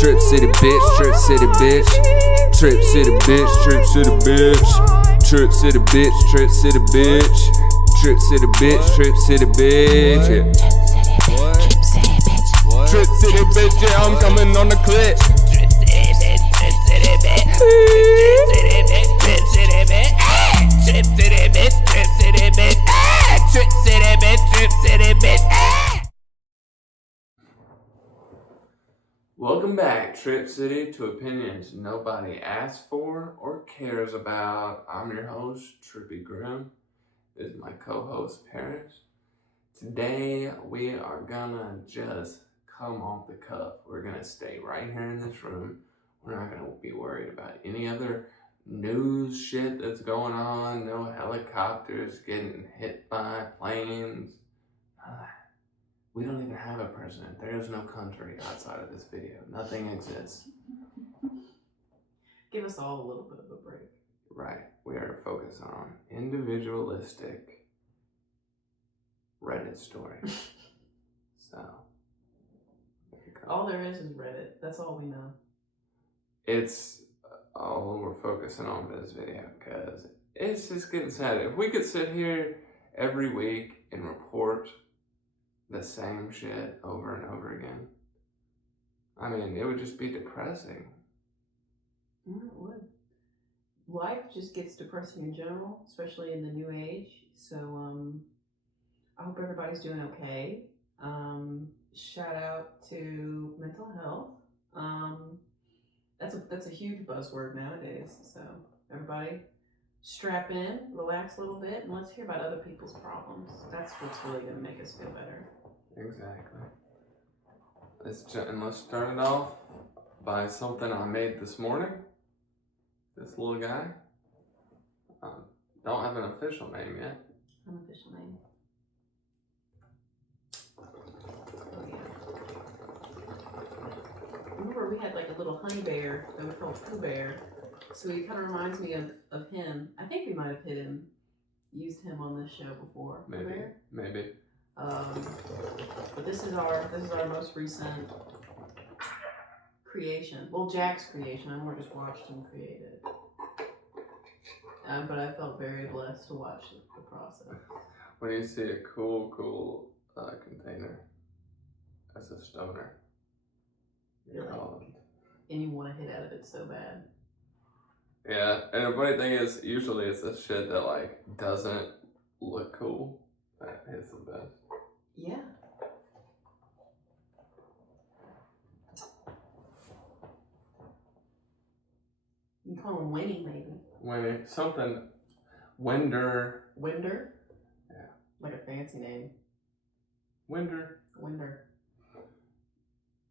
Trip City bitch, Trip City bitch. Trip City bitch, Trip City bitch. Trip City bitch, Trip City bitch. Trip City bitch, Trip City bitch. What? Trip City bitch. What? Trip City bitch, yeah, I'm coming on the clip. Trip City bitch, Trip City bitch. Trip City bitch, Trip City bitch. Trip City bitch, Trip City bitch. Trip City bitch, Trip City bitch. Welcome back, Trip City, to opinions nobody asked for or cares about. I'm your host, trippy.grimm. This is my co-host, Paris. Today, we are gonna just come off the cuff. We're gonna stay right here in this room. We're not gonna be worried about any other news shit that's going on. No helicopters getting hit by planes. We don't even have a president. There is no country outside of this video. Nothing exists. Give us all a little bit of a break. Right. We are focused on individualistic Reddit stories. So, there you go. All there is Reddit. That's all we know. It's all we're focusing on for this video because it's just getting sad. If we could sit here every week and report the same shit over and over again, I mean, it would just be depressing. Yeah, it would. Life just gets depressing in general, especially in the new age. So, I hope everybody's doing okay. Shout out to mental health. That's a huge buzzword nowadays. So everybody, strap in, relax a little bit, and let's hear about other people's problems. That's what's really gonna make us feel better. Exactly. Let's start it off by something I made this morning. This little guy. Don't have an official name yet. Unofficial name. Oh yeah. Remember we had like a little honey bear that we called Pooh Bear. So he kind of reminds me of him. I think we might have used him on this show before. Maybe. Pooh Bear? Maybe. But this is our most recent creation. Well, Jack's creation. I more just watched him create it. But I felt very blessed to watch the process. When you see a cool container as a stoner, you're all. And you want to hit out of it so bad. Yeah, and the funny thing is, usually it's the shit that like doesn't look cool that hits the best. Yeah. You can call him Winnie, maybe. Winnie, something. Winder. Winder? Yeah. Like a fancy name. Winder. Winder.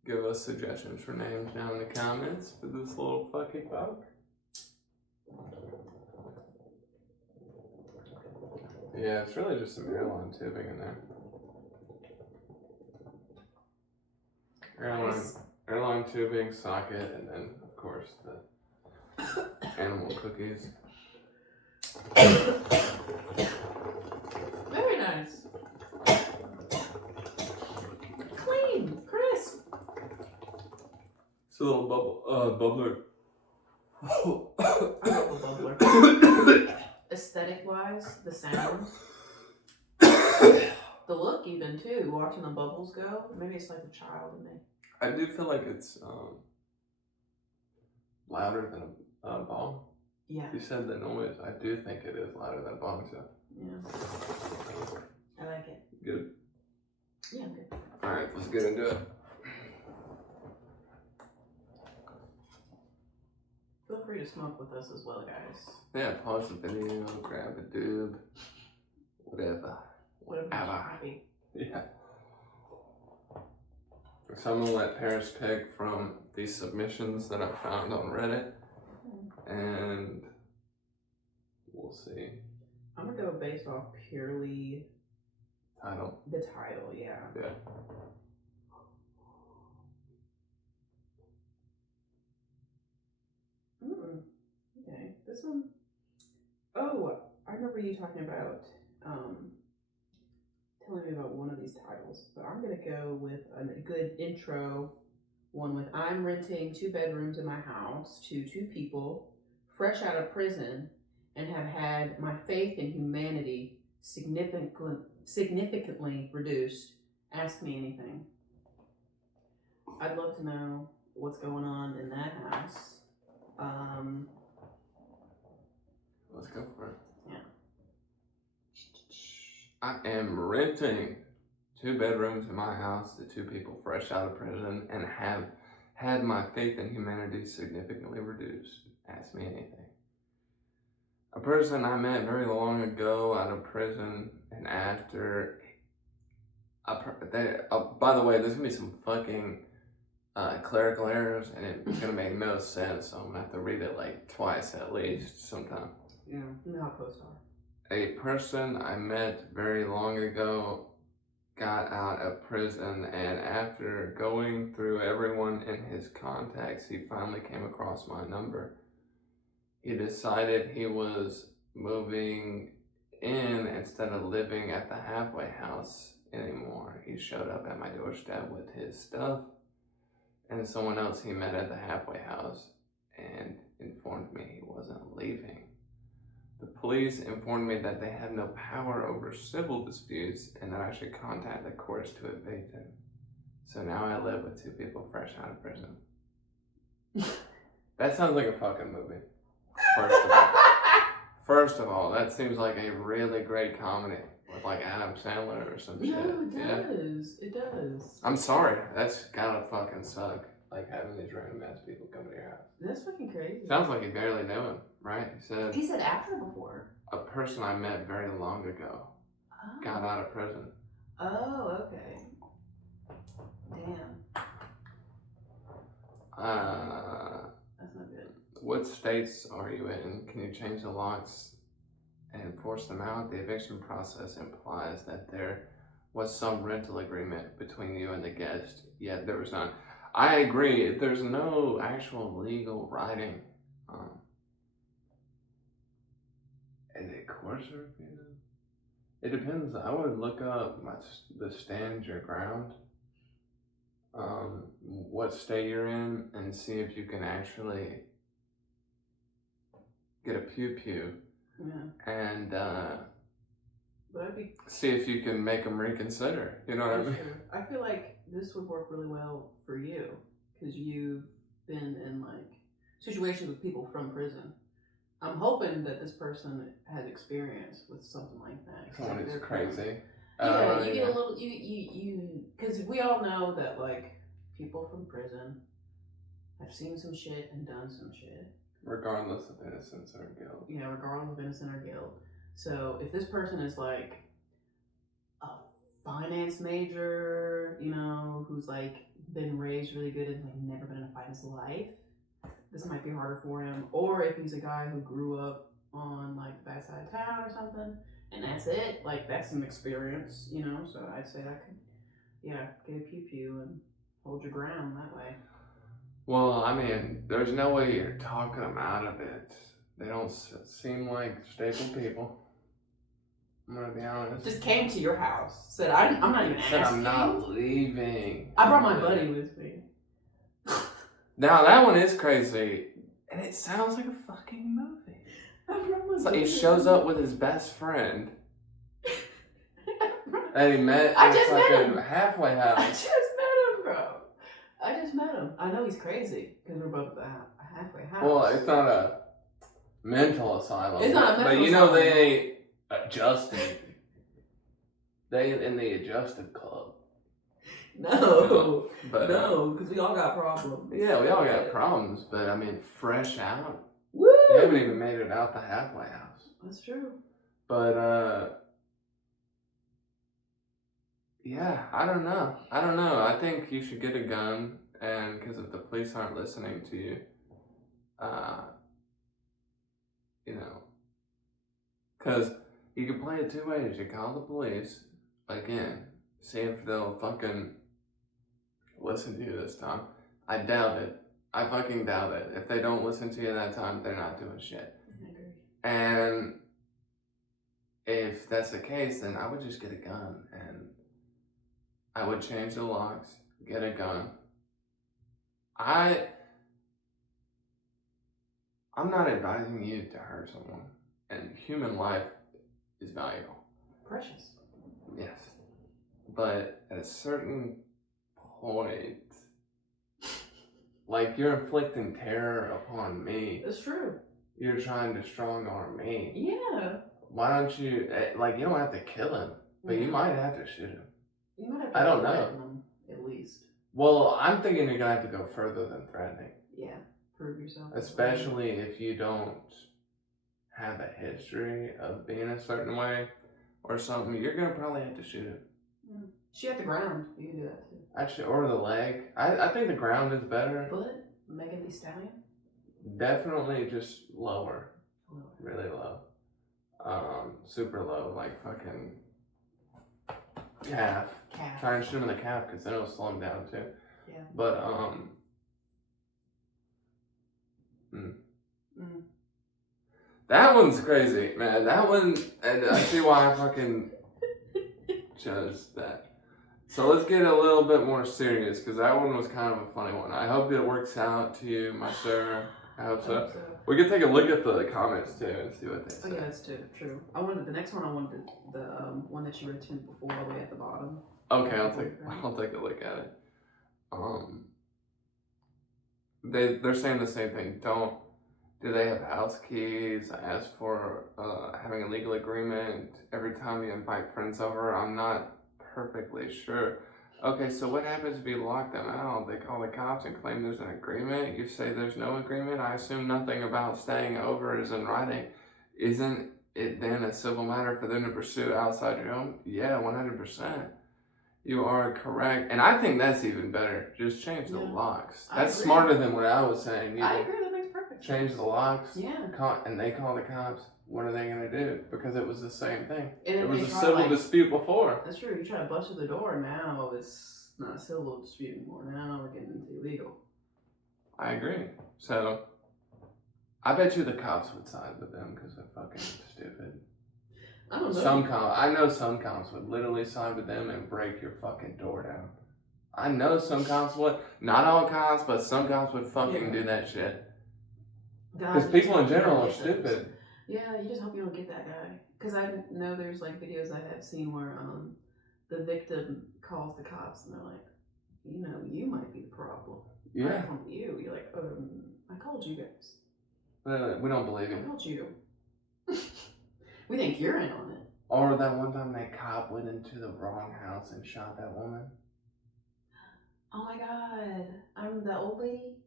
Give us suggestions for names down in the comments for this little fucking bug. Yeah, it's really just some airline tubing in there. Airline tubing, socket, and then, of course, the animal cookies. Very nice. Clean, crisp. It's a little bubbler. I love a bubbler. Aesthetic wise, the sound, the look, even too. Watching the bubbles go. Maybe it's like a child in me. I do feel like it's louder than a bong. Yeah. You said the noise. I do think it is louder than a bong, so. Yeah. I like it. Good. Yeah, I'm good. Alright, let's get into it. Feel free to smoke with us as well, guys. Yeah, pause the video, grab a doob, whatever. Whatever makes you happy. Yeah. So I'm gonna let Paris pick from these submissions that I found on Reddit, and we'll see. I'm gonna go based off purely Title. the title, yeah. Yeah. Okay, this one. Oh, I remember you talking about telling me about one of these titles, but I'm gonna go with a good intro one with I'm renting 2 bedrooms in my house to 2 people fresh out of prison and have had my faith in humanity significantly reduced. Ask me anything. I'd love to know what's going on in that house. Let's go for it. Yeah. I am renting 2 bedrooms in my house to 2 people fresh out of prison and have had my faith in humanity significantly reduced. Ask me anything. A person I met very long ago out of prison and after. By the way, there's gonna be some fucking clerical errors and it's gonna make no sense, so I'm gonna have to read it like twice at least sometime. Yeah, you know how posts are. A person I met very long ago got out of prison, and after going through everyone in his contacts, he finally came across my number. He decided he was moving in instead of living at the halfway house anymore. He showed up at my doorstep with his stuff and someone else he met at the halfway house and informed me he wasn't leaving. The police informed me that they had no power over civil disputes and that I should contact the courts to evict him. So now I live with 2 people fresh out of prison. That sounds like a fucking movie. First of all, that seems like a really great comedy with like Adam Sandler or some shit. No, it does. Yeah. It does. I'm sorry, that's gotta fucking suck. Like having these random ass people come to your house. That's fucking crazy. Sounds like you barely knew him, right? He said after before. A person I met very long ago got out of prison. Oh, okay. Damn. That's not good. What states are you in? Can you change the locks and force them out? The eviction process implies that there was some rental agreement between you and the guest, yet there was none. I agree. There's no actual legal writing. And the course review? It depends. I would look up the stand your ground. What state you're in and see if you can actually get a pew-pew. Yeah. And But I'd be see if you can make them reconsider. You know what I mean? sure. I feel like this would work really well for you because you've been in like situations with people from prison. I'm hoping that this person has experience with something like that. Someone like, who's they're crazy. Yeah, you get a little, you, because we all know that like people from prison have seen some shit and done some shit. Regardless of innocence or guilt. Yeah, regardless of innocence or guilt. So if this person is like a finance major, you know, who's like been raised really good and like never been in a fight in his life, this might be harder for him. Or if he's a guy who grew up on like the bad side of town or something, and that's it, like that's an experience, you know. So I'd say I could, yeah, get a pew and hold your ground that way. Well, I mean, there's no way you're talking them out of it. They don't seem like stable people. I'm gonna be honest. Just came to your house, said I'm not even asking. Said I'm not leaving. I brought my buddy with me. Now that one is crazy, and it sounds like a fucking movie. It's like he shows up with his best friend, and he met. I just met him. Halfway I house. just met him, bro. I just met him. I know he's crazy because we're both at the halfway house. Well, it's not a mental asylum. It's not a mental but you know asylum. they ain't adjusted. They in the adjusted club. No, But no, because we all got problems. yeah, we all got problems. But I mean, fresh out. Woo! You haven't even made it out the halfway house. That's true. But yeah, I don't know. I think you should get a gun, and because if the police aren't listening to you, you know, because you can play it 2 ways. You call the police again, see if they'll fucking listen to you this time. I doubt it. I fucking doubt it. If they don't listen to you that time, they're not doing shit. I agree. And if that's the case, then I would just get a gun and I would change the locks, get a gun. I'm not advising you to hurt someone, and human life is valuable. Precious. Yes, but at a certain point, like you're inflicting terror upon me. It's true. You're trying to strong arm me. Yeah. Why don't you, like, you don't have to kill him, but you might have to shoot him. You might have to I don't know. threaten them, at least. Well, I'm thinking you're gonna have to go further than threatening. Yeah. Prove yourself. Especially if you don't have a history of being a certain way or something, you're gonna probably have to shoot him. Yeah. Shoot at the ground. You can do that too. Actually, or the leg. I think the ground is better. Foot? Megan Thee Stallion? Definitely just lower. Lower. Really low. Super low, like fucking calf. Try and shoot him in the calf because then it'll slow him down too. Yeah. But that one's crazy, man. That one, and I see why I fucking chose that. So let's get a little bit more serious because that one was kind of a funny one. I hope it works out to you, my sir. I hope so. We can take a look at the comments too and see what they say. Oh yeah, that's true. The next one I wanted the one that you read to before, all the way at the bottom. Okay, I'll take a look at it. They're saying the same thing. Do they have house keys? I asked for having a legal agreement every time you invite friends over. I'm not perfectly sure. Okay, so what happens if you lock them out? They call the cops and claim there's an agreement. You say there's no agreement. I assume nothing about staying over is in writing. Isn't it then a civil matter for them to pursue outside your home? Yeah, 100%. You are correct. And I think that's even better. Just change the locks. That's smarter than what I was saying. I agree. That makes perfect sense. Change the locks. Yeah. And they call the cops. What are they going to do? Because it was the same thing. And it was a civil dispute before. That's true. You try to bust through the door, now it's not a civil dispute anymore. Now we're getting into illegal. I agree. So, I bet you the cops would side with them because they're fucking stupid. I don't know. I know some cops would literally side with them and break your fucking door down. I know some cops would. Not all cops, but some cops would fucking do that shit. Because people in general are stupid. Yeah, you just hope you don't get that guy. Because I know there's like videos I have seen where the victim calls the cops and they're like, you might be the problem. Yeah. I called you. You're like, I called you guys. We don't believe you. I called you. We think you're in on it. Or that one time that cop went into the wrong house and shot that woman. Oh my god. I'm the old lady?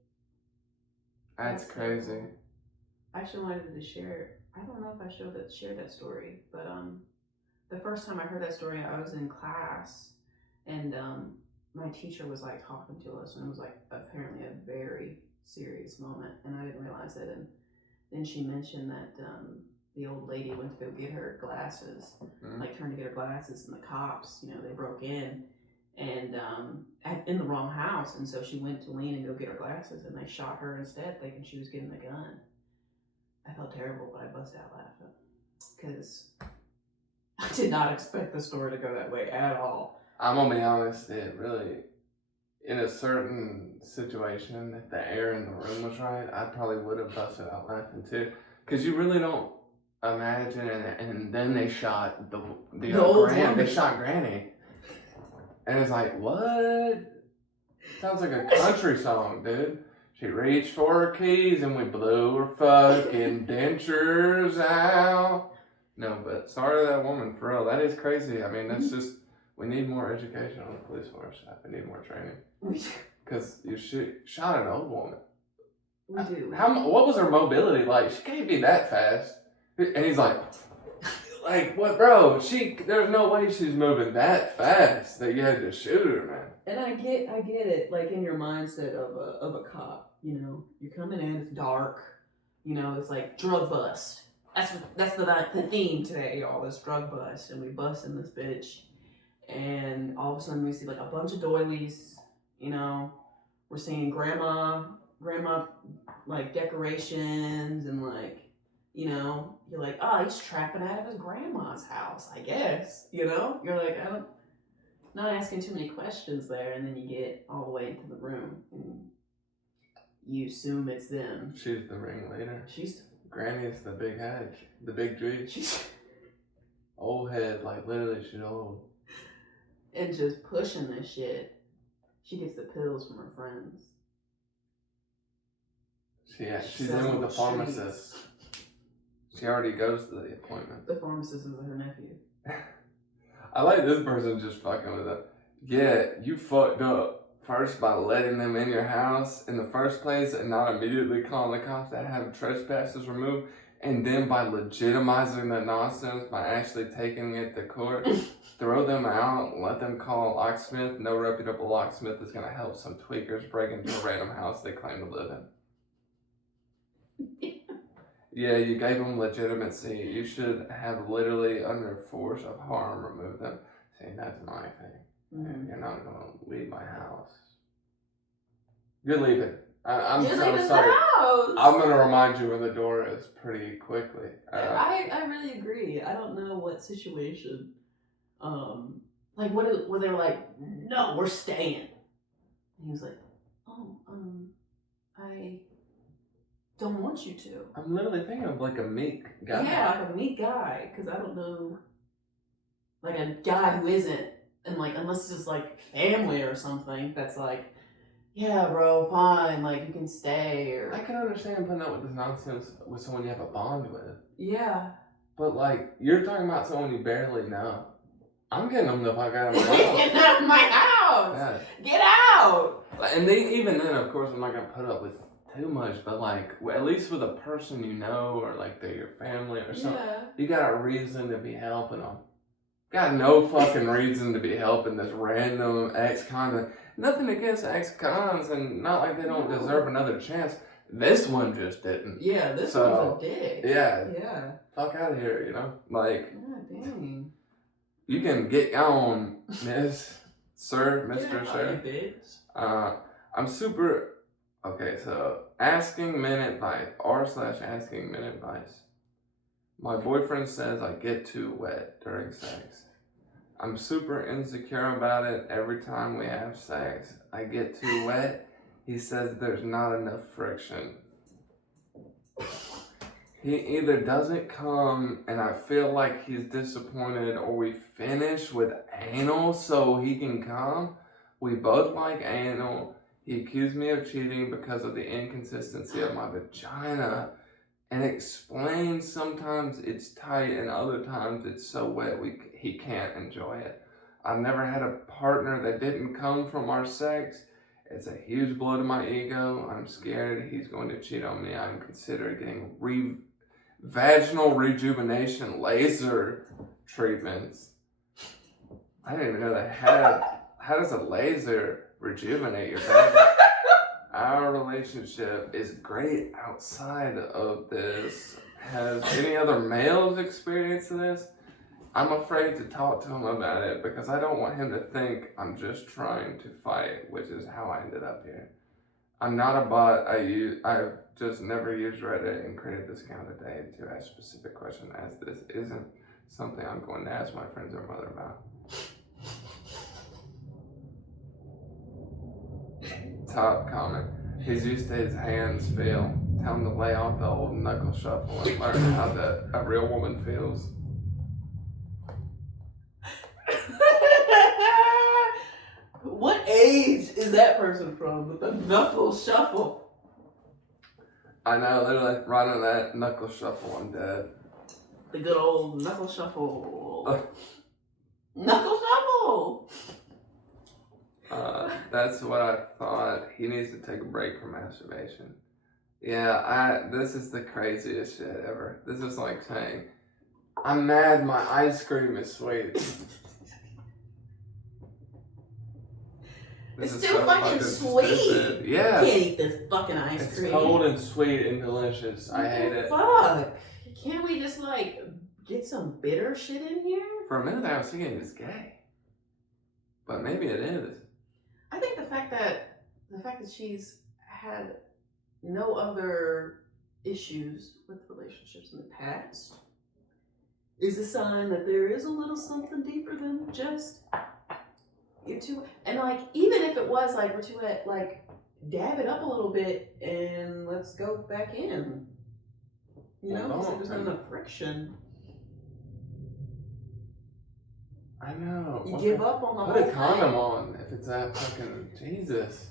That's crazy. I actually wanted to share. I don't know if I shared that story, but the first time I heard that story, I was in class, and my teacher was like talking to us, and it was like apparently a very serious moment, and I didn't realize it. And then she mentioned that the old lady went to go get her glasses, like turned to get her glasses, and the cops, they broke in, and in the wrong house, and so she went to lean and go get her glasses, and they shot her instead, thinking she was getting the gun. I felt terrible, but I busted out laughing because I did not expect the story to go that way at all. I'm gonna be honest, it really, in a certain situation, if the air in the room was right, I probably would have busted out laughing too. Because you really don't imagine, and then they shot the old Granny. They shot Granny. And it's like, what? Sounds like a country song, dude. She reached for her keys and we blew her fucking dentures out. No, but sorry to that woman, for real. That is crazy. I mean, that's just, we need more education on the police force. We need more training. Because you shot an old woman. We do. What was her mobility like? She can't be that fast. And he's like, what, bro? There's no way she's moving that fast that you had to shoot her, man. And I get it, like in your mindset of a cop, you're coming in, it's dark, it's like drug bust. That's the theme today, y'all, this drug bust, and we bust in this bitch, and all of a sudden we see like a bunch of doilies, we're seeing grandma like decorations and like you know, you're like, oh, he's trapping out of his grandma's house, I guess. You know, you're like, not asking too many questions there, and then you get all the way into the room and you assume it's them. She's the ringleader. She's Granny's the big head, the big G. she's Old head, like literally she's old. and just pushing this shit. She gets the pills from her friends. She's in with the pharmacist. She already goes to the appointment. The pharmacist is her nephew. I like this person just fucking with it. Yeah, you fucked up first by letting them in your house in the first place and not immediately calling the cops to have trespassers removed, and then by legitimizing the nonsense by actually taking it to court. Throw them out, let them call a locksmith. No reputable locksmith is going to help some tweakers break into a random house they claim to live in. Yeah, you gave them legitimacy. You should have literally, under force of harm, removed them. See, that's my thing. Mm-hmm. You're not going to leave my house. You're leaving. I'm You're so leaving sorry. the house. I'm going to remind you where the door is pretty quickly. I really agree. I don't know what situation. Like what they were like, no, we're staying. And he was like, oh, I don't want you to. I'm literally thinking of like a meek guy. Yeah, like a meek guy, because I don't know, like a guy who isn't, and like unless it's like family or something, that's like, yeah, bro, fine, like you can stay or. I can understand putting up with this nonsense with someone you have a bond with. Yeah. But like, you're talking about someone you barely know. I'm getting them the fuck out of my house. Get out of my house! Yeah. Get out! And even then, of course, I'm not gonna put up with too much, but like, at least with a person you know, or like they're your family or something, you got a reason to be helping them. Got no fucking reason to be helping this random ex-con. Nothing against ex-cons, and not like they don't deserve another chance. This one just didn't. Yeah, this one's a dick. Yeah. Yeah. Fuck out of here, you know? Like, God dang. you can get on, miss, sir, Mr. Sir. Bitch. I'm super. Okay, so asking men advice, r/asking men advice. My boyfriend says I get too wet during sex. I'm super insecure about it every time we have sex. I get too wet. He says there's not enough friction. He either doesn't come and I feel like he's disappointed, or we finish with anal so he can come. We both like anal. He accused me of cheating because of the inconsistency of my vagina, and explains sometimes it's tight and other times it's so wet he can't enjoy it. I've never had a partner that didn't come from our sex. It's a huge blow to my ego. I'm scared he's going to cheat on me. I'm considering getting vaginal rejuvenation laser treatments. I didn't even know they had. How does a laser rejuvenate your body? Our relationship is great outside of this. Has any other males experienced this? I'm afraid to talk to him about it because I don't want him to think I'm just trying to fight, which is how I ended up here. I'm not a bot. I've just never used Reddit and created this account today to ask specific questions, as this isn't something I'm going to ask my friends or mother about. Top comment. He's used to his hands feel. Tell him to lay off the old knuckle shuffle and learn how a real woman feels. What age is that person from with the knuckle shuffle? I know, literally running that knuckle shuffle, I'm dead. The good old knuckle shuffle. Knuckle shuffle! That's what I thought. He needs to take a break from masturbation. Yeah, this is the craziest shit ever. This is like saying, I'm mad my ice cream is sweet. It's still so fucking sweet. Stupid. Yeah. You can't eat this fucking ice cream. It's cold and sweet and delicious. I hate it. Fuck. Can't we just like get some bitter shit in here? For a minute I was thinking it was gay. But maybe it is. I think the fact that she's had no other issues with relationships in the past is a sign that there is a little something deeper than just you two. And like, even if it was like we're two at like dab it up a little bit and let's go back in. You know, because there's not enough friction. I know. You give up on the whole thing. thing. Put a condom on if it's that fucking Jesus.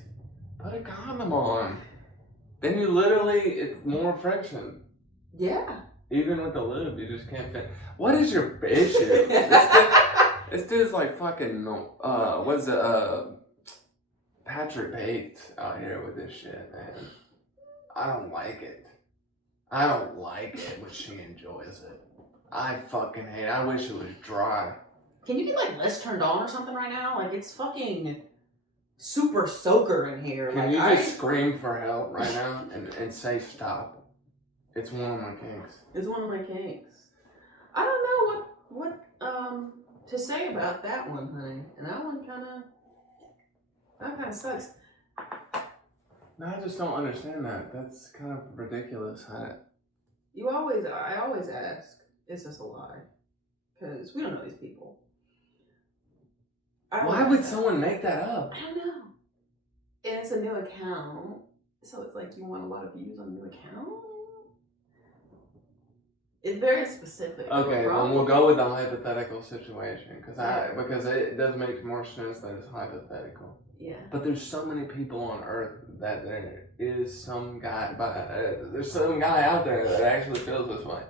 Put a condom on. Then you literally, it's more friction. Yeah. Even with the lube, you just can't fit. What is your issue? This dude's like fucking, what is it, Patrick Bates out here with this shit, man. I don't like it. I don't like it, but she enjoys it. I fucking hate it. I wish it was dry. Can you get like less turned on or something right now? Like it's fucking super soaker in here. Can you just scream for help right now and say stop? It's one of my kinks. It's one of my kinks. I don't know what to say about that one, honey. And that one kind of sucks. No, I just don't understand that. That's kind of ridiculous. I always ask, is this a lie? Because we don't know these people. Why would someone make that up? I don't know. And it's a new account, so it's like you want a lot of views on a new account. It's very specific. Okay, then we'll go with the hypothetical situation because it does make more sense that it's hypothetical. Yeah. But there's so many people on Earth that there is some guy there's some guy out there that actually feels this way.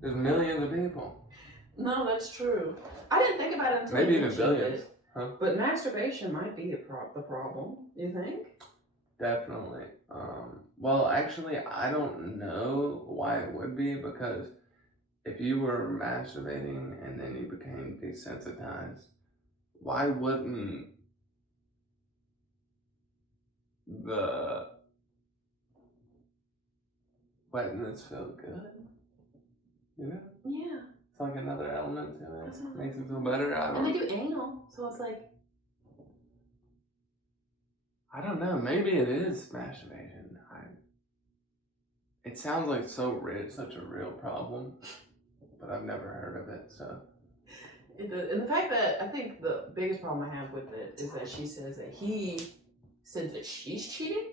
There's millions of people. No, that's true. I didn't think about it until maybe even billions. Huh? But masturbation might be the problem. You think? Definitely. Well, actually, I don't know why it would be, because if you were masturbating and then you became desensitized, why wouldn't the wetness feel good? You know? Yeah. It's like another element to it. Makes it feel better. And they do anal, so it's like. I don't know. Maybe it is masturbation. It sounds like such a real problem, but I've never heard of it. So. It does. And the fact that I think the biggest problem I have with it is that she says that he said that she's cheating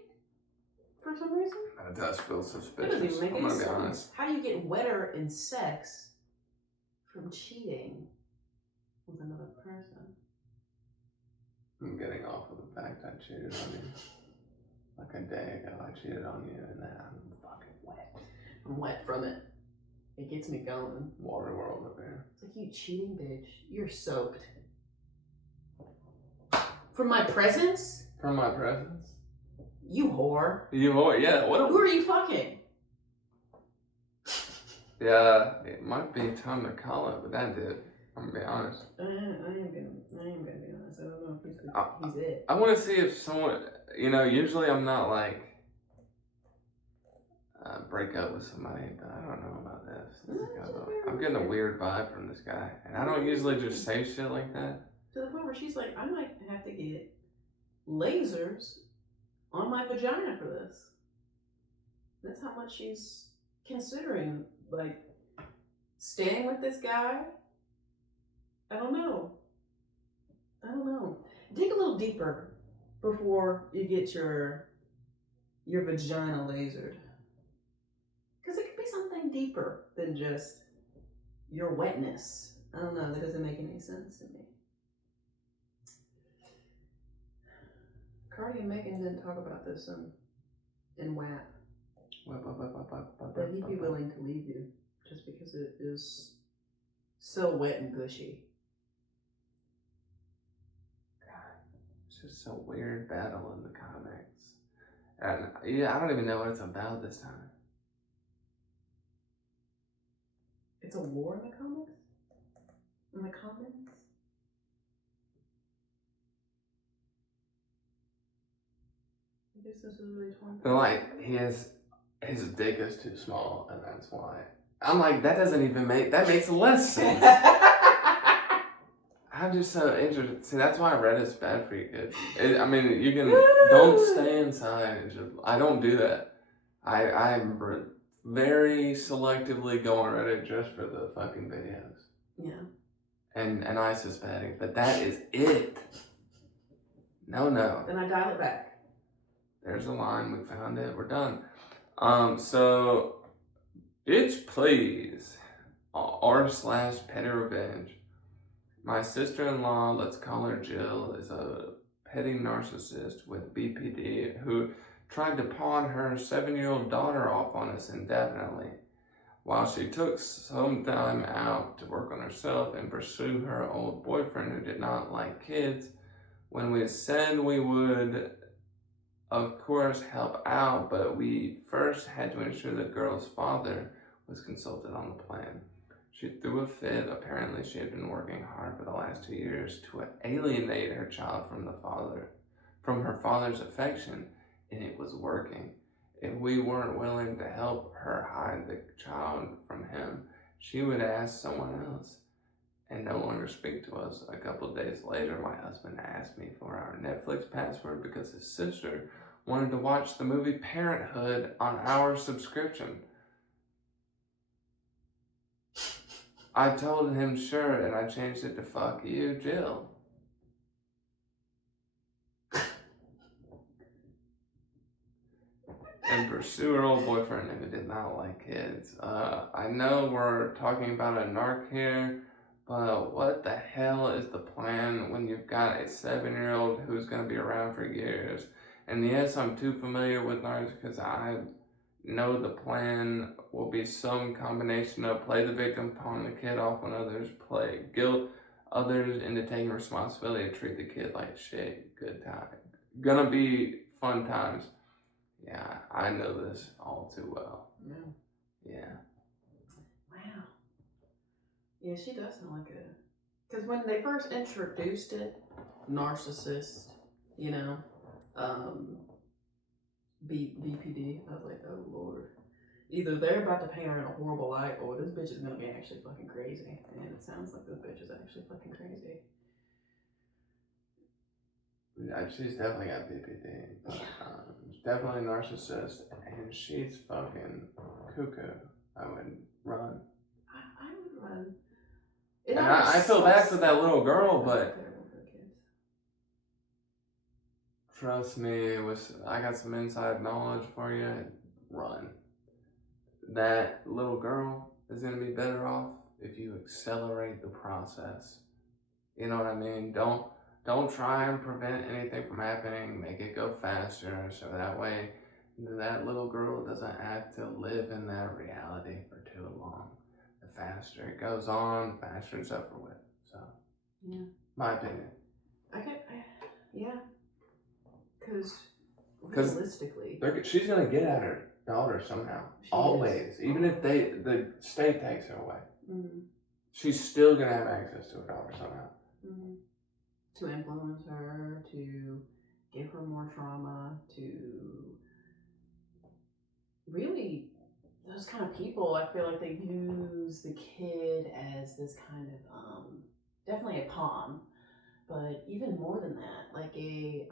for some reason. That does feel suspicious. That doesn't even make I'm any gonna be sense. honest. How do you get wetter in sex from cheating with another person? I'm getting off of the fact I cheated on you. Like a day ago, I cheated on you, and then I'm fucking wet. I'm wet from it. It gets me going. Water world up here. It's like, you cheating bitch. You're soaked. From my presence? From my presence? You whore. You whore, yeah. Who are you fucking? Yeah, it might be time to call it, but that did. I'm gonna be honest. I am gonna be honest. I don't know if he's it. I want to see if someone, usually I'm not like break up with somebody, but I don't know about this. I'm getting a weird vibe from this guy, and I don't usually just say shit like that. To the point where she's like, I might have to get lasers on my vagina for this. That's how much she's considering, like, staying with this guy. I don't know. Dig a little deeper before you get your vagina lasered. Because it could be something deeper than just your wetness. I don't know. That doesn't make any sense to me. Cardi and Megan didn't talk about this in WAP. But he'd be willing to leave you just because it is so wet and gushy. It's just a weird battle in the comics. And yeah, I don't even know what it's about this time. It's a war in the comics? In the comments? I guess this is really torn. But like, his dick is too small, and that's why. I'm like, that makes less sense. I'm just so interested. See, that's why Reddit's bad for you kids. You can, don't stay inside and I don't do that. I'm very selectively going Reddit just for the fucking videos. Yeah. And I suspect, but that is it. No. Then I dial it back. There's a line. We found it. We're done. So, bitch, please. r/petty revenge. My sister-in-law, let's call her Jill, is a petty narcissist with BPD who tried to pawn her 7-year-old daughter off on us indefinitely, while she took some time out to work on herself and pursue her old boyfriend who did not like kids. When we said we would, of course, help out, but we first had to ensure the girl's father was consulted on the plan. She threw a fit. Apparently, she had been working hard for the last 2 years to alienate her child from her father's affection, and it was working. If we weren't willing to help her hide the child from him, she would ask someone else and no longer speak to us. A couple of days later, my husband asked me for our Netflix password because his sister wanted to watch the movie Parenthood on our subscription. I told him sure, and I changed it to fuck you, Jill. And pursue her old boyfriend who did not like kids. I know we're talking about a narc here, but what the hell is the plan when you've got a 7-year-old who's going to be around for years? And yes, I'm too familiar with narcs because I know the plan will be some combination of play the victim, pawn the kid off when others play, guilt others into taking responsibility to treat the kid like shit. Good time. Gonna be fun times. Yeah, I know this all too well. Yeah. Wow. Yeah, she does sound like a... Because when they first introduced it, narcissist, you know, BPD, I was like, oh Lord. Either they're about to paint her in a horrible light, or this bitch is gonna be actually fucking crazy. And it sounds like this bitch is actually fucking crazy. Yeah, she's definitely got BPD, but definitely a narcissist, and she's fucking cuckoo. I would run. I would run. And I feel bad for that little girl, but trust me, I got some inside knowledge for you. Run. That little girl is gonna be better off if you accelerate the process. You know what I mean? Don't try and prevent anything from happening. Make it go faster, so that way that little girl doesn't have to live in that reality for too long. The faster it goes on, the faster it's over with. So, yeah, my opinion. Yeah, because realistically, she's gonna get at her daughter somehow. Always, even if the state takes her away, she's still gonna have access to her daughter somehow. To influence her, to give her more trauma, to really, those kind of people, I feel like they use the kid as this kind of, definitely a pawn, but even more than that, like a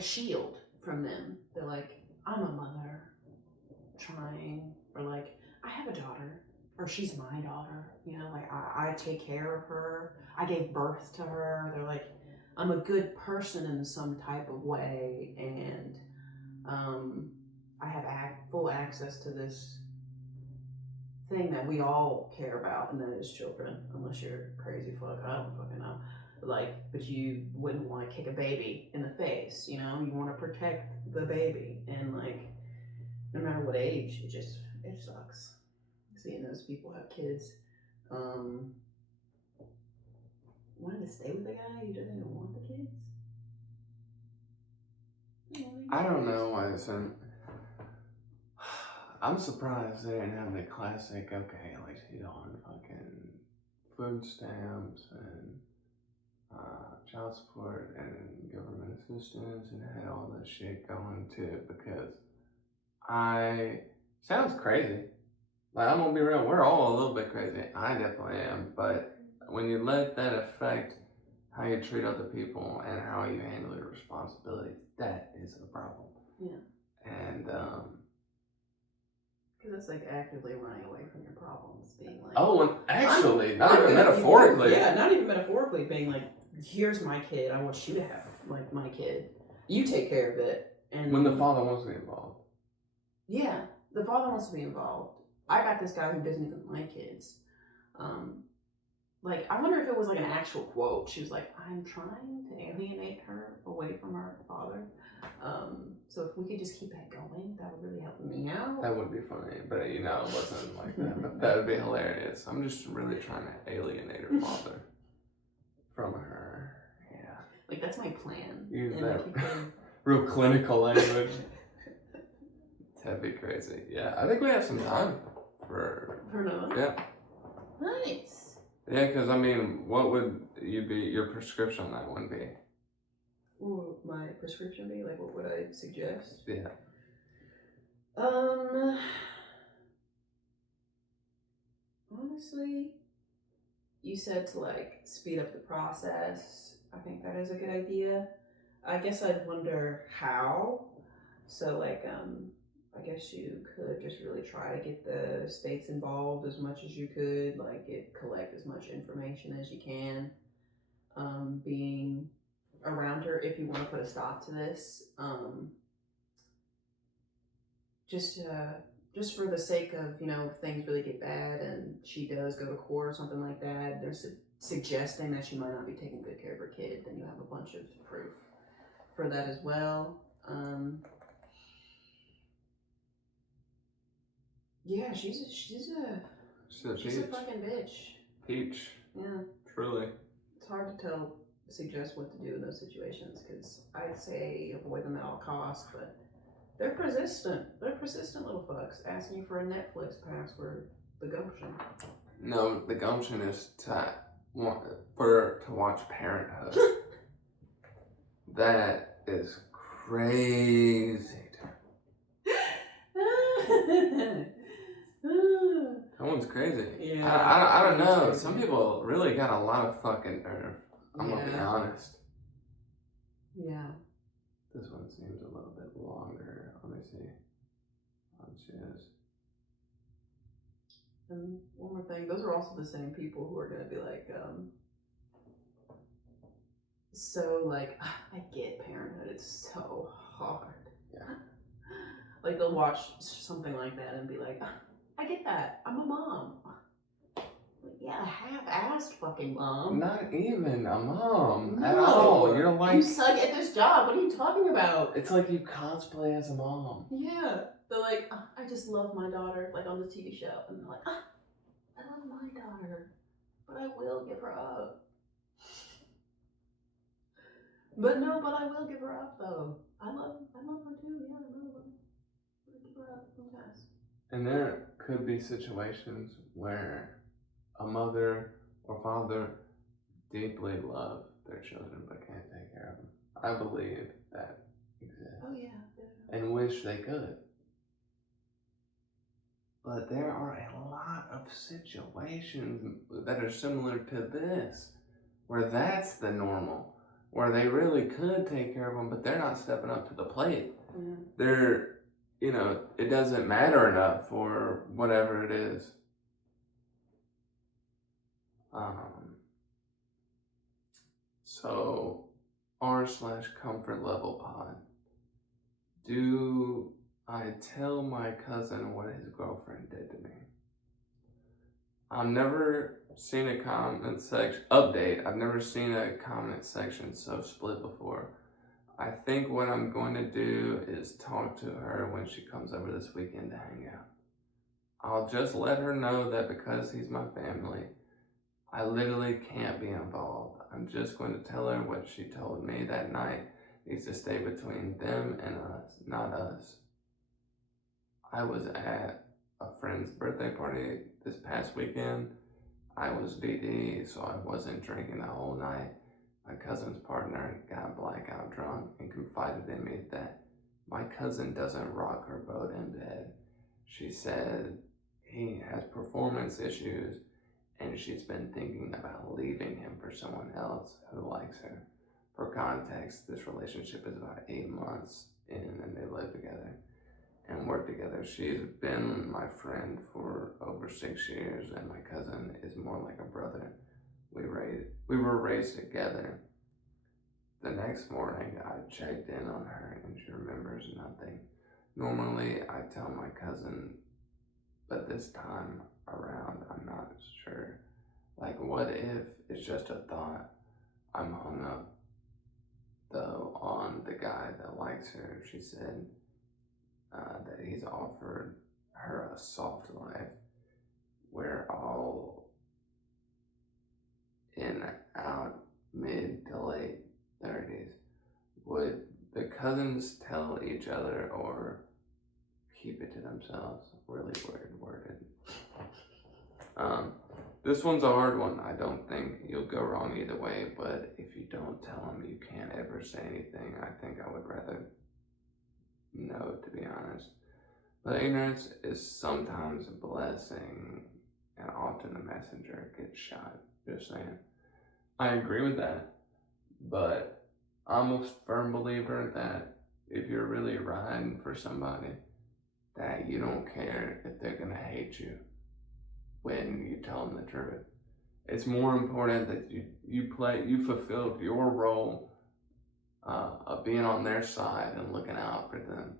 shield from them. They're like, I'm a mother trying, or like, I have a daughter, or she's my daughter, you know, like I take care of her, I gave birth to her. They're like, I'm a good person in some type of way, and I have full access to this thing that we all care about, and that is children, unless you're crazy fuck, I don't fucking know. Like, but you wouldn't want to kick a baby in the face, you know, you want to protect the baby, and like, no matter what age, it sucks seeing those people have kids. Wanted to stay with the guy who doesn't even want the kids. I don't know why I'm surprised they didn't have the classic, okay, at least he's on fucking food stamps and child support and government assistance, and had all this shit going too, because sounds crazy. Like, I'm gonna be real, we're all a little bit crazy. I definitely am, but when you let that affect how you treat other people and how you handle your responsibilities, that is a problem. Yeah. And because it's like actively running away from your problems, being like, and actually, not I'm even gonna- metaphorically. Yeah, not even metaphorically, being like, here's my kid. I want you to have like my kid. You take care of it. And When the father wants to be involved. yeah, the father wants to be involved. I got this guy who doesn't even like kids. Like, I wonder if it was like an actual quote. She was like, I'm trying to alienate her away from her father. So if we could just keep that going, that would really help me out. That would be funny, but it wasn't like that. But that would be hilarious. I'm just really trying to alienate her father from her. Yeah. Like, that's my plan. Use And that like, you could- real clinical language. That'd be crazy. Yeah, I think we have some time for another one? Yeah. Nice. Yeah, because I mean, what would your prescription on that one be? What would my prescription be? Like, what would I suggest? Yeah. Honestly, you said to like speed up the process. I think that is a good idea. I guess I'd wonder how. So like, I guess you could just really try to get the states involved as much as you could, like collect as much information as you can. Being around her if you want to put a stop to this. Just for the sake of, if things really get bad and she does go to court or something like that, there's suggesting that she might not be taking good care of her kid, then you have a bunch of proof for that as well. Yeah, she's a fucking bitch. Peach. Yeah. Truly. It's hard to suggest what to do in those situations, because I'd say avoid them at all costs, but they're persistent. They're persistent little fucks asking you for a Netflix password. The gumption. No, the gumption is to watch Parenthood. That is crazy. That one's crazy. Yeah. I don't know. Crazy. Some people really got a lot of fucking nerve. I'm gonna be honest. Yeah. This one seems a little bit longer. Let me see. Oh, she is. And one more thing, those are also the same people who are gonna be like, so like, I get Parenthood, it's so hard. Yeah. Like they'll watch something like that and be like, I get that, I'm a mom. Like, yeah, a half-assed fucking mom. Not even a mom at No. all. You're like, you suck at this job. What are you talking about? it's like you cosplay as a mom. Yeah. They're like, I just love my daughter, like on the TV show. And they're like, I love my daughter, but I will give her up. But I will give her up though. I love her too. Yeah, I will give her up. Yes. And there could be situations where a mother or father deeply love their children but can't take care of them. I believe that exists. Oh yeah. And wish they could. But there are a lot of situations that are similar to this, where that's the normal, where they really could take care of them, but they're not stepping up to the plate. Yeah. They're, it doesn't matter enough or whatever it is. So r/comfort level pod. Do I tell my cousin what his girlfriend did to me? I've never seen a comment section update. I've never seen a comment section so split before. I think what I'm going to do is talk to her when she comes over this weekend to hang out. I'll just let her know that because he's my family, I literally can't be involved. I'm just going to tell her what she told me that night needs to stay between them and us, not us. I was at a friend's birthday party this past weekend. I was BD, so I wasn't drinking the whole night. My cousin's partner got blackout drunk and confided in me that my cousin doesn't rock her boat in bed. She said he has performance issues and she's been thinking about leaving him for someone else who likes her. For context, this relationship is about 8 months in and they live together and work together. She's been my friend for over 6 years, and my cousin is more like a brother. We were raised together. The next morning, I checked in on her, and she remembers nothing. Normally, I tell my cousin, but this time around, I'm not sure. Like, what if it's just a thought? I'm hung up, though, on the guy that likes her. She said that he's offered her a soft life. We're all in, out, mid to late 30s. Would the cousins tell each other or keep it to themselves? Really weird worded. This one's a hard one. I don't think you'll go wrong either way, but if you don't tell them, you can't ever say anything. I think I would rather know, to be honest. But ignorance is sometimes a blessing, and often the messenger gets shot. Just saying. I agree with that, but I'm a firm believer that if you're really riding for somebody, that you don't care if they're gonna hate you when you tell them the truth. It's more important that you fulfilled your role of being on their side and looking out for them,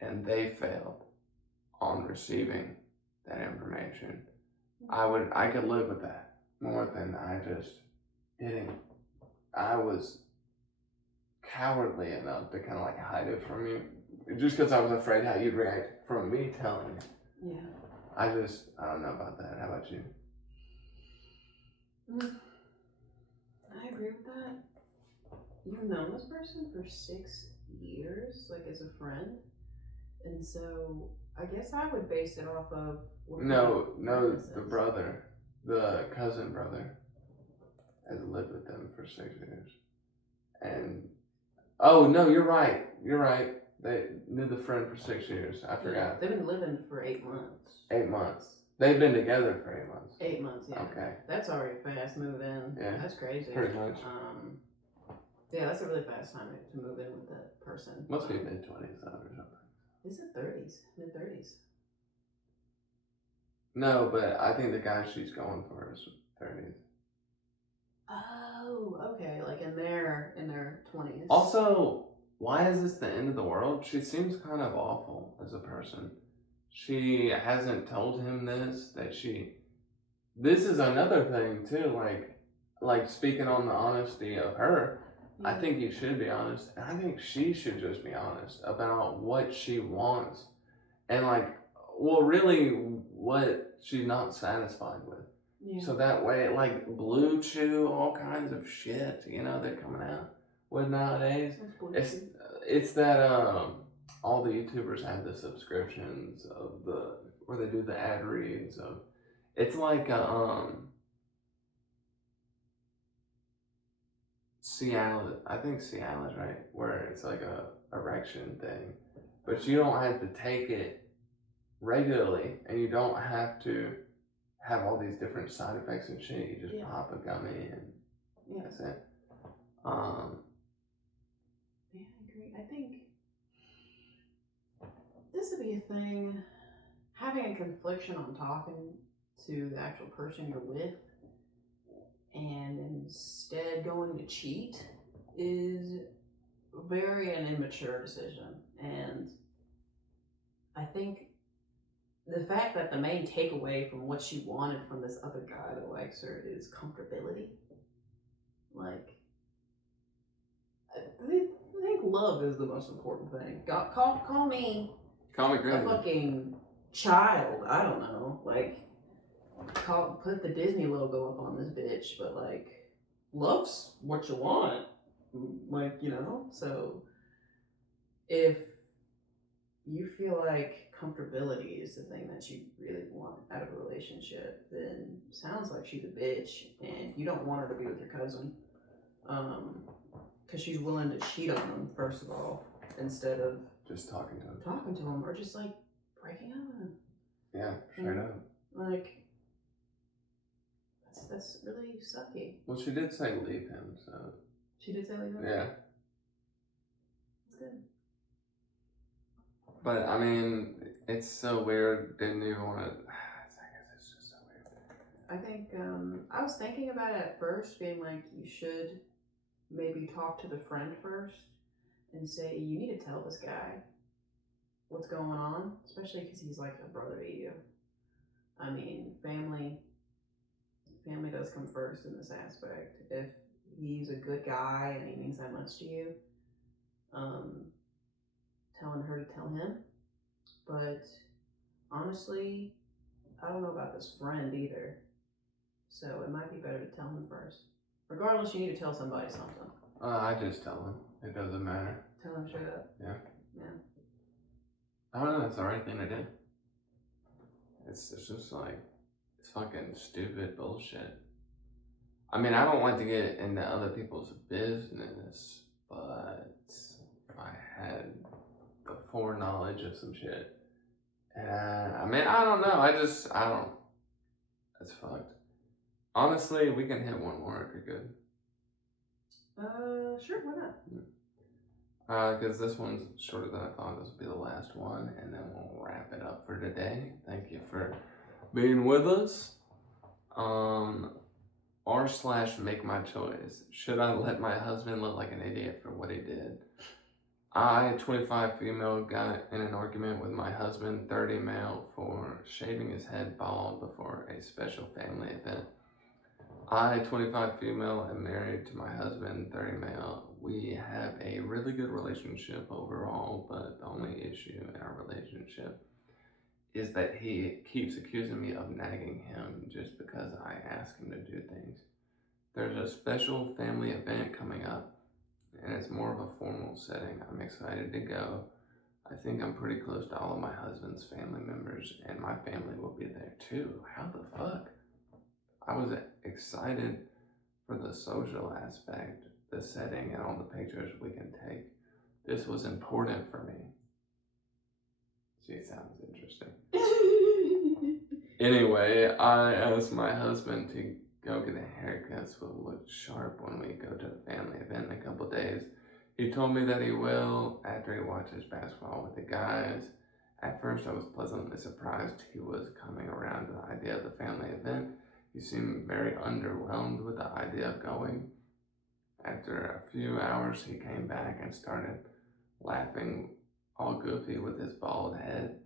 and they failed on receiving that information. I could live with that more than I just didn't. I was cowardly enough to kind of like hide it from you, just because I was afraid how you'd react from me telling you. Yeah. I don't know about that. How about you? I agree with that. You've known this person for 6 years, like as a friend, and so I guess I would base it off of No, the brother, the cousin brother, has lived with them for 6 years, and oh no, you're right. They knew the friend for 6 years. I forgot. They've been living for 8 months. 8 months. They've been together for 8 months. 8 months, yeah. Okay. That's already a fast move in. Yeah. That's crazy. Pretty much. Yeah, that's a really fast time to move in with that person. Must be mid-20s or something. Is it 30s? Mid-30s? No, but I think the guy she's going for is 30s. Oh, okay. Like in their 20s. Also, why is this the end of the world? She seems kind of awful as a person. She hasn't told him this, this is another thing too, like speaking on the honesty of her, I think you should be honest, and I think she should just be honest about what she wants, and really what she's not satisfied with. Yeah. So that way, like Blue Chew, all kinds of shit, they're coming out with nowadays. It's that all the YouTubers have the subscriptions of where they do the ad reads of. It's like Cialis. I think Cialis, right? Where it's like a erection thing, but you don't have to take it regularly, and you don't have to have all these different side effects and shit. You just pop a gummy and that's it. Yeah, I agree. I think this would be a thing. Having a confliction on talking to the actual person you're with and instead going to cheat is very an immature decision. And I think the fact that the main takeaway from what she wanted from this other guy that likes her is comfortability. Like, I think love is the most important thing. Call me Crazy. a fucking child. I don't know. Like, put the Disney logo up on this bitch, but like, love's what you want. Like, so if you feel like comfortability is the thing that you really want out of a relationship, then sounds like she's a bitch and you don't want her to be with your cousin. Because she's willing to cheat on him, first of all, instead of just talking to him, or just like breaking up with him. Yeah, straight up. Like, that's really sucky. Well, she did say leave him, so. She did say leave him? Yeah. That's good. But I mean, it's so weird. Didn't even want to. I guess it's just so weird. I think I was thinking about it at first, being like, you should maybe talk to the friend first and say, you need to tell this guy what's going on, especially because he's like a brother to you. I mean, family does come first in this aspect. If he's a good guy and he means that much to you, telling her to tell him. But honestly, I don't know about this friend either. So it might be better to tell him first. Regardless, you need to tell somebody something. I just tell him. It doesn't matter. Tell him straight up. Yeah. Yeah. I don't know. It's the right thing to do. It's just like, it's fucking stupid bullshit. I mean, I don't like to get into other people's business, but if I had the foreknowledge of some shit, I mean, I don't know. I don't. That's fucked. Honestly, we can hit one more if you're good. Sure, why not? Because this one's shorter than I thought. This will be the last one, and then we'll wrap it up for today. Thank you for being with us. R/make my choice. Should I let my husband look like an idiot for what he did? I, 25 female, got in an argument with my husband, 30 male, for shaving his head bald before a special family event. I, 25 female, am married to my husband, 30 male. We have a really good relationship overall, but the only issue in our relationship is that he keeps accusing me of nagging him just because I ask him to do things. There's a special family event coming up, and it's more of a formal setting. I'm excited to go. I think I'm pretty close to all of my husband's family members, and my family will be there too. How the fuck? I was excited for the social aspect, the setting, and all the pictures we can take. This was important for me. She sounds interesting. Anyway, I asked my husband to go get a haircut so we'll look sharp when we go to the family event in a couple days. He told me that he will after he watches basketball with the guys. At first, I was pleasantly surprised he was coming around to the idea of the family event. He seemed very underwhelmed with the idea of going. After a few hours, he came back and started laughing all goofy with his bald head.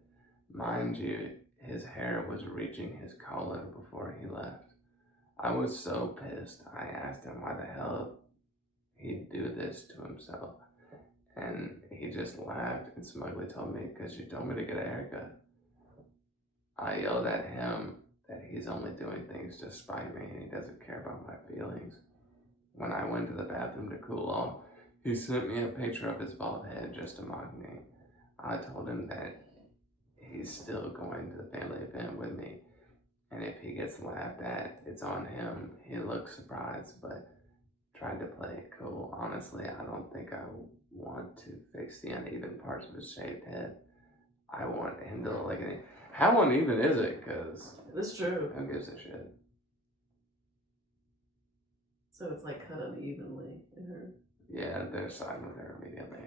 Mind you, his hair was reaching his collar before he left. I was so pissed. I asked him why the hell he'd do this to himself. And he just laughed and smugly told me, because you told me to get a haircut. I yelled at him that he's only doing things to spite me and he doesn't care about my feelings. When I went to the bathroom to cool off, he sent me a picture of his bald head just to mock me. I told him that he's still going to the family event with me, and if he gets laughed at, it's on him. He looked surprised, but tried to play it cool. Honestly, I don't think I want to fix the uneven parts of his shaved head. I want him to look like an... How uneven is it? Because... That's true. Who gives a shit? So it's like cut unevenly in her. Yeah, they're siding with her immediately.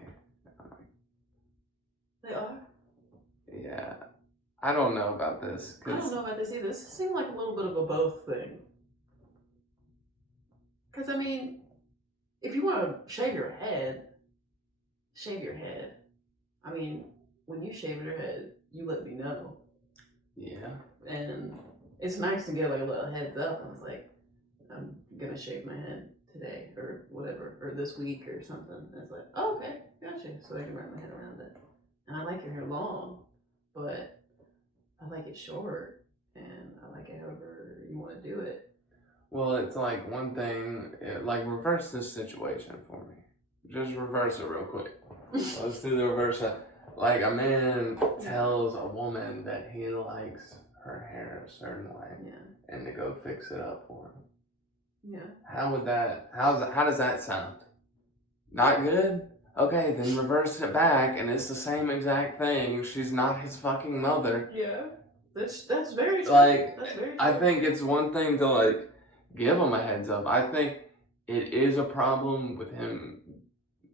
They are? Yeah. I don't know about this. I don't know about this either. This seemed like a little bit of a both thing. Because, I mean, if you want to shave your head, shave your head. I mean, when you shave your head, you let me know. Yeah. And it's nice to get like a little heads up. I was like, I'm going to shave my head today or whatever, or this week or something. And it's like, oh, okay, gotcha. So I can wrap my head around it. And I like your hair long, but I like it short, and I like it however you want to do it. Well, it's like one thing, like reverse this situation for me. Just reverse it real quick. Let's do the reverse. Like a man tells a woman that he likes her hair a certain way, and to go fix it up for him. Yeah. How does that sound? Not good? Okay, then reverse it back, and it's the same exact thing. She's not his fucking mother. Yeah. That's very true. Like, that's very true. I think it's one thing to like give him a heads up. I think it is a problem with him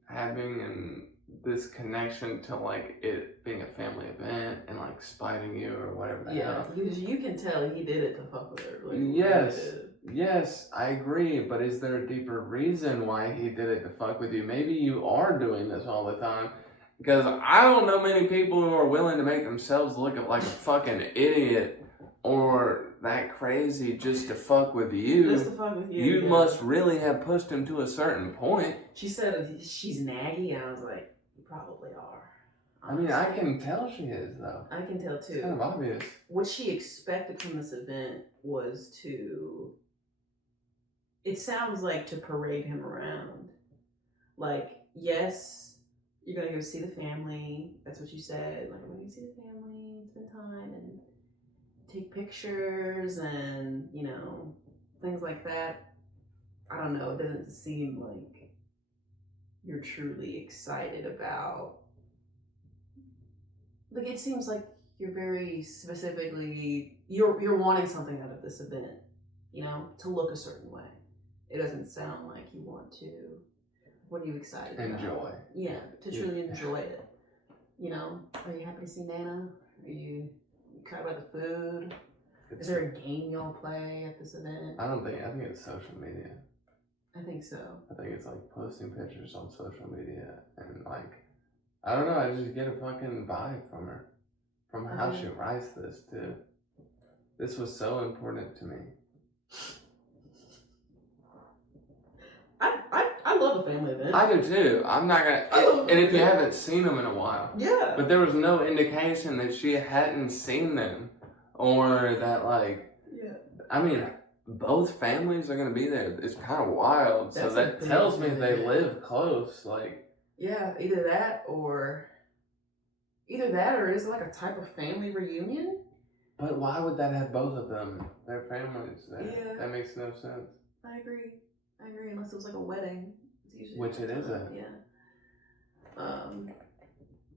having and this connection to like it being a family event and like spiting you or whatever the Yeah, hell. because you can tell he did it to fuck with her. Like, Yes. he did it. Yes, I agree, but is there a deeper reason why he did it to fuck with you? Maybe you are doing this all the time. Because I don't know many people who are willing to make themselves look like a fucking idiot or that crazy just to fuck with you. Just to fuck with you. You yeah. must really have pushed him to a certain point. She said she's naggy, and I was like, you probably are. I mean, I can tell she is, though. I can tell too. It's kind of obvious. What she expected from this event was to, it sounds like, to parade him around. Like, yes, you're going to go see the family. That's what you said. Like, we're going to see the family, spend time, and take pictures, and, you know, things like that. I don't know. It doesn't seem like you're truly excited about. Like, it seems like you're very specifically, you're wanting something out of this event, you know, to look a certain way. It doesn't sound like you want to, what are you excited about? Enjoy. Yeah, to truly enjoy it. You know, are you happy to see Nana? Are you excited about the food? Is there a game y'all play at this event? I think it's social media. I think so. I think it's like posting pictures on social media and like, I don't know, I just get a fucking vibe from her. From how she writes this too. This was so important to me. I love a family event. I do too. I'm not gonna, and if you haven't seen them in a while. Yeah. But there was no indication that she hadn't seen them. Or that like, yeah. I mean, both families are gonna be there. It's kind of wild. That's so that tells me they live close. Like, yeah, either that or it's like a type of family reunion. but why would that have both of them? Their families there. Yeah. That makes no sense. I agree. Unless it was like a wedding. It's usually Which it isn't. Yeah.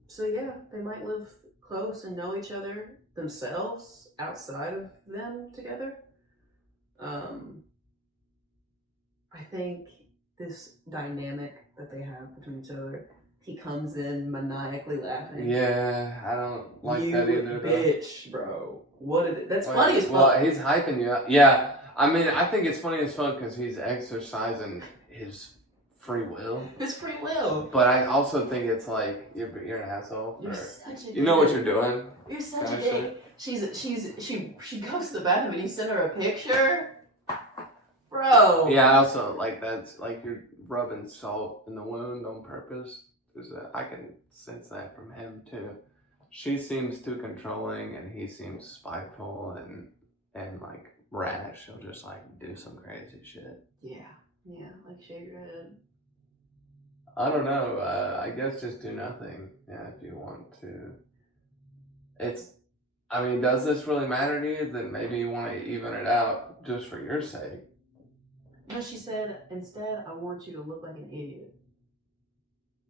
So yeah, they might live close and know each other themselves outside of them together. I think this dynamic that they have between each other, he comes in maniacally laughing. Yeah, I don't like that either. Bitch, bro. What is it? That's funny as fuck. Well, he's hyping you up. Yeah, I mean, I think it's funny as fuck because he's exercising his free will. His free will. But I also think it's like you're an asshole. You're such a dick. You know what you're doing. You're such a dick. She goes to the bathroom and you send her a picture. Bro. Yeah, I also like that's like you're rubbing salt in the wound on purpose. I can sense that from him too. She seems too controlling and he seems spiteful and like rash. He'll just like do some crazy shit. Yeah, like shave your head. I don't know. I guess just do nothing. Yeah, if you want to. I mean, does this really matter to you? Then maybe you want to even it out just for your sake. No, she said, instead, I want you to look like an idiot.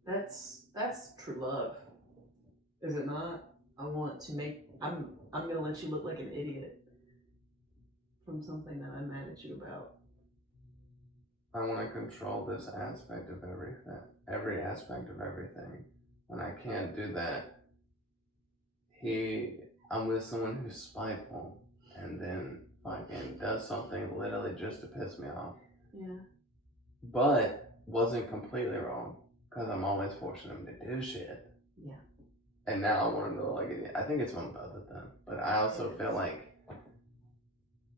That's true love. Is it not? I'm gonna let you look like an idiot from something that I'm mad at you about. I want to control this aspect of everything. Every aspect of everything. When I can't do that, I'm with someone who's spiteful and then fucking does something literally just to piss me off. Yeah. But wasn't completely wrong because I'm always forcing him to do shit. Yeah. And now I want him to look like it. I think it's on both of them. But I also feel like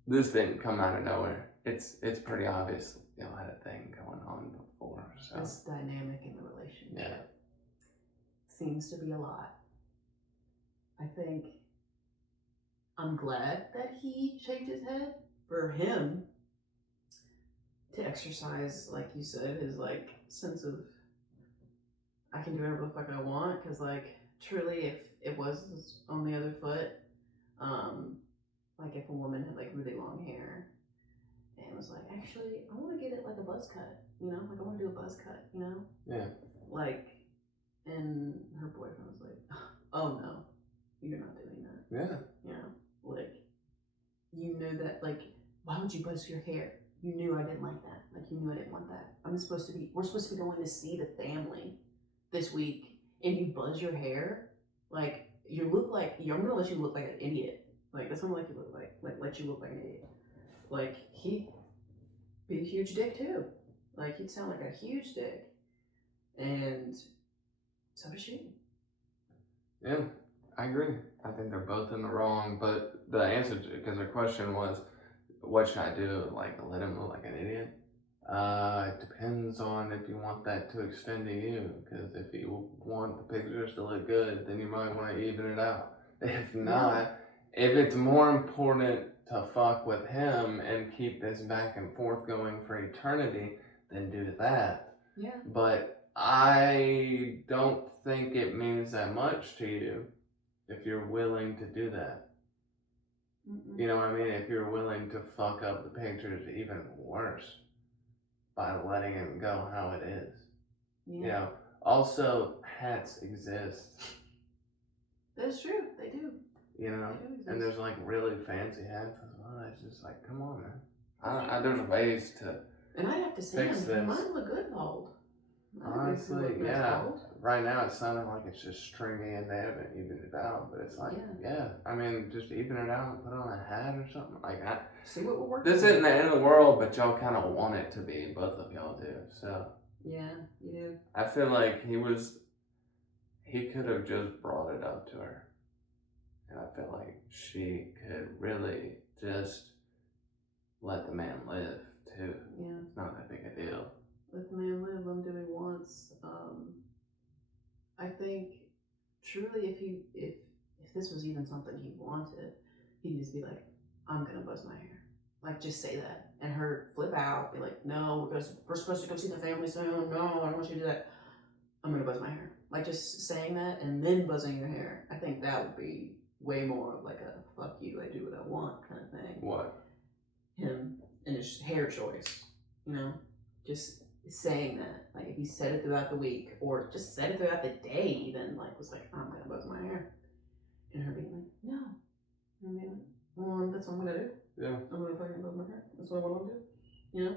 this didn't come out of nowhere. It's pretty obvious y'all had a thing going on before. So this dynamic in the relationship. Yeah. Seems to be a lot. I think I'm glad that he shaved his head for him to exercise, like you said, his like sense of I can do whatever the fuck I want. Because like truly, if it was on the other foot, like if a woman had like really long hair and was like, actually, I want to get it like a buzz cut, you know, like I want to do a buzz cut, you know, yeah. like, and her boyfriend was like, oh no, you're not doing that. Yeah. You know, like, you know that, like, why would you buzz your hair? You knew I didn't like that. Like, you knew I didn't want that. We're supposed to be going to see the family this week, and you buzz your hair, like I'm gonna let you look like an idiot. Like that's what I'm gonna let you look like let you look like an idiot. Like he'd be a huge dick too. Like he'd sound like a huge dick, and so does she. Yeah, I agree. I think they're both in the wrong, but the answer, because the question was, what should I do? Like, let him look like an idiot? It depends on if you want that to extend to you, because if you want the pictures to look good, then you might want to even it out. If not, if it's more important to fuck with him and keep this back and forth going for eternity, then do that. Yeah. But I don't think it means that much to you if you're willing to do that. Mm-mm. You know what I mean? If you're willing to fuck up the pictures even worse by letting it go how it is. Yeah. You know, also hats exist. That's true. They do. You know, They do exist. and there's like really fancy hats as well. It's just like, come on, man. There's ways to. And I have to say, fix this. mine look good bald. Honestly, yeah. Right now it sounded like it's just stringy and they haven't evened it out, but it's like, yeah. I mean, just even it out and put on a hat or something like that. See what will work. This isn't the end of the world, but y'all kind of want it to be. Both of y'all do. So. Yeah, you do. I feel like he could have just brought it up to her. And I feel like she could really just let the man live too. Yeah. It's not that big a deal. Let the man live, let him do what he wants. I think truly if this was even something he wanted, he'd just be like, I'm gonna buzz my hair. Like just say that. And her flip out, be like, no, we're supposed to go see the family soon. No, I don't want you to do that. I'm gonna buzz my hair. Like just saying that and then buzzing your hair. I think that would be way more of like a fuck you, I do what I want kind of thing. What? Him and his hair choice, you know? Just saying that. Like if he said it throughout the week or just said it throughout the day even, like was like, I'm gonna buzz my hair. And her being like, no. And being like, well, that's what I'm gonna do. Yeah. I'm gonna fucking buzz my hair. That's what I want to do. You know?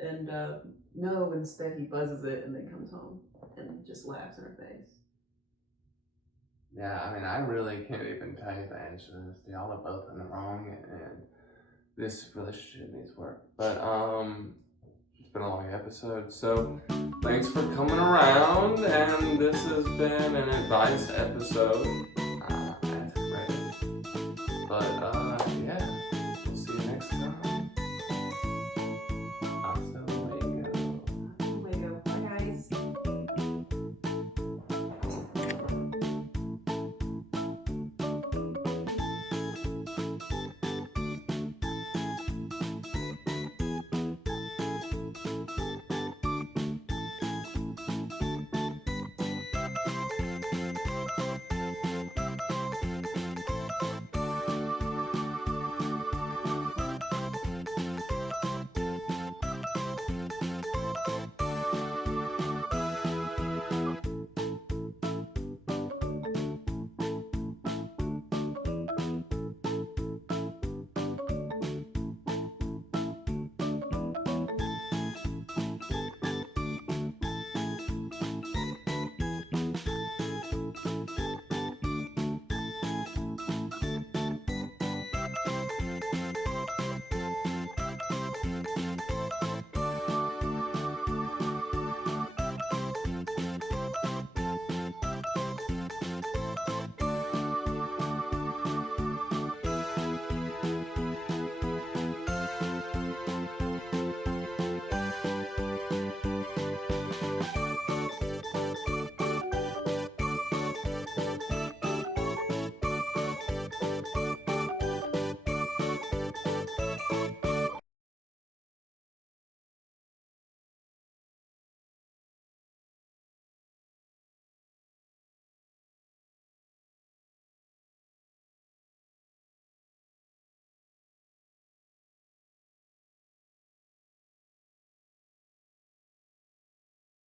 And no, instead he buzzes it and then comes home and just laughs in her face. Yeah, I mean, I really can't even tell you the answer to this. Y'all are both in the wrong, and this relationship needs work. But it's been a long episode, so thanks for coming around. And this has been an advice episode. That's great. But